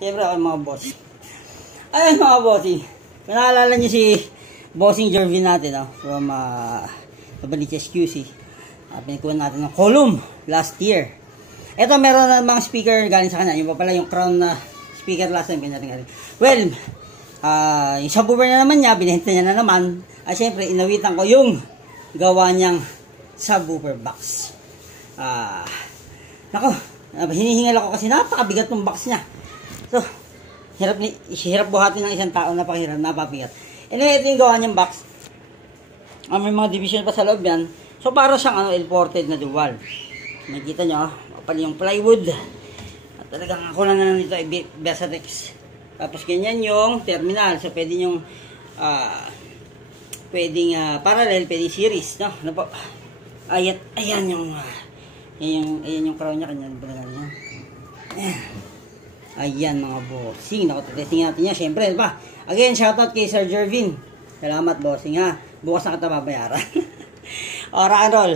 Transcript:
Siyempre ako mga boss. Ayun mga bossing. Kung naalala niyo si Bossing Jervin natin, no? From Baliches QC. Pinikuha natin ng column last year. Ito meron na mga speaker galing sa kanya. Yung pa pala yung crown na speaker last time. Well, yung subwoofer na naman niya, binenta niya na naman. At syempre, inawitan ko yung gawa niyang subwoofer box. Nako, hinihingal ako kasi napakabigat ng box niya. So, hirap buhatin ng isang tao, napabigat. Anyway, ito yung gawa niyang box. May mga division pa sa loob yan. So, para siyang imported na dual. Nakikita nyo, kapal yung plywood. At talagang ako lang na nito ay Versatex. Tapos ganyan yung terminal. So, pwede yung pwedeng parallel, pwede series. No? Ano po? Ayan yung ayan yung crown niya. Kanya niya. Ayan mga bossing. Nakotesting natin yan. Siyempre, diba? Again, shoutout kay Sir Jervin. Salamat bossing ha. Bukas na kita babayaran. O, rock and roll.